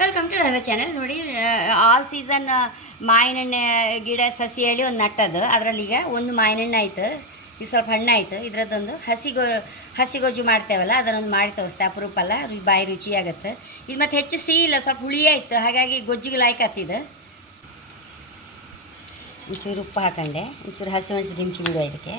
Welcome to ನನ್ನ channel. ನೋಡಿ, all season ಮಾವಿನಣ್ಣೆ ಗಿಡ ಸಸಿ ಹೇಳಿ ಒಂದು ನಟ್ಟದು. ಅದರಲ್ಲಿ ಈಗ ಒಂದು ಮಾವಿನಣ್ಣೆ ಆಯಿತು, ಇದು ಸ್ವಲ್ಪ ಹಣ್ಣಾಯಿತು. ಇದರದ್ದೊಂದು ಹಸಿಗೊಜ್ಜು ಮಾಡ್ತೇವಲ್ಲ, ಅದನ್ನೊಂದು ಮಾಡಿ ತೋರಿಸ್ತೆ. ಅಪರೂಪ ಅಲ್ಲ, ಬಾಯಿ ರುಚಿ ಆಗುತ್ತೆ. ಇದು ಮತ್ತು ಹೆಚ್ಚು ಸಿಹಿ ಇಲ್ಲ, ಸ್ವಲ್ಪ ಹುಳಿ ಆಯಿತು, ಹಾಗಾಗಿ ಗೊಜ್ಜಿಗೆ ಲಾಯ್ಕ್ ಹತ್ತಿದ್ದು. ಒಂಚೂರು ಉಪ್ಪು ಹಾಕೊಂಡೆ, ಒಂಚೂರು ಹಸಿಮೆಣಸು ದಿಂಚು ಬಿಡುವ ಇದಕ್ಕೆ.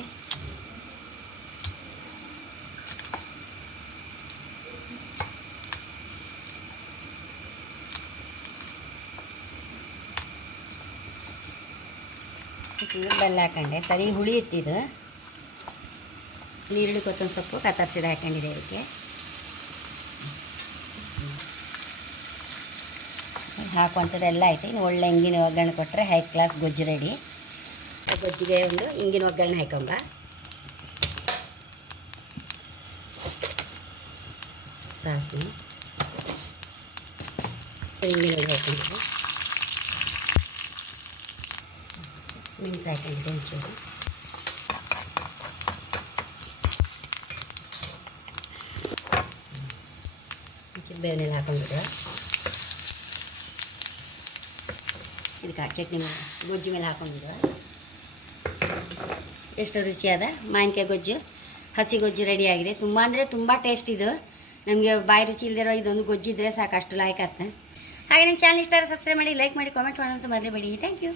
ಬೆಲ್ಲ ಹಾಕೊಂಡೆ, ಸರಿ ಹುಳಿ ಇತ್ತಿದ್ದು. ನೀರುಳ್ಳಿ ಕೊತ್ತಂಬರಿ ಸೊಪ್ಪು ಕತ್ತರಿಸಿದ ಹಾಕೊಂಡಿದೆ ಇದಕ್ಕೆ. ಹಾಕುವಂಥದ್ದೆಲ್ಲ ಆಯಿತು. ಇನ್ನು ಒಳ್ಳೆ ಇಂಗಿನ ಒಗ್ಗರಣೆ ಕೊಟ್ಟರೆ ಹೈ ಕ್ಲಾಸ್ ಗೊಜ್ಜು ರೆಡಿ. ಗೊಜ್ಜಿಗೆ ಒಂದು ಇಂಗಿನ ಒಗ್ಗರಣೆ ಹಾಕೊಂಬ. ಸಾಸಿವೆ, ಇಂಗಿನ ಒಳ್ಳೆ ಹಾಕೊಂಡಿದ್ದೆ, ಮೆಣಸು ಹಾಕೊಂಡಿದ್ದೆ ಒಂಚೂರು. ಒಂಚೂರು ಬೇವನೆಲ್ಲ ಹಾಕೊಂಡಿದ್ದೆ. ಇದಕ್ಕೆ ಚಟ್ನಿ ಮೇಲೆ ಗೊಜ್ಜು ಮೇಲೆ ಹಾಕೊಂಡಿದ್ದೆ. ಎಷ್ಟು ರುಚಿಯಾದ ಮಾವಿನಕಾಯಿ ಗೊಜ್ಜು, ಹಸಿ ಗೊಜ್ಜು ರೆಡಿಯಾಗಿದೆ. ತುಂಬ ಅಂದರೆ ತುಂಬ ಟೇಸ್ಟ್ ಇದು. ನಮಗೆ ಬಾಯಿ ರುಚಿ ಇಲ್ಲದಿರೋ ಇದೊಂದು ಗೊಜ್ಜಿದ್ರೆ ಸಾಕು, ಅಷ್ಟು ಲಾಯ್ಕ್ ಆಗ್ತದೆ. ಹಾಗೆ ನಿಮ್ಮ ಚಾನಲ್ ಇಷ್ಟ ಸಬ್ಸ್ಕ್ರೈಬ್ ಮಾಡಿ, ಲೈಕ್ ಮಾಡಿ, ಕಾಮೆಂಟ್ ಮಾಡೋಂತ ಮರಲೇಬೇಡಿ. Thank you.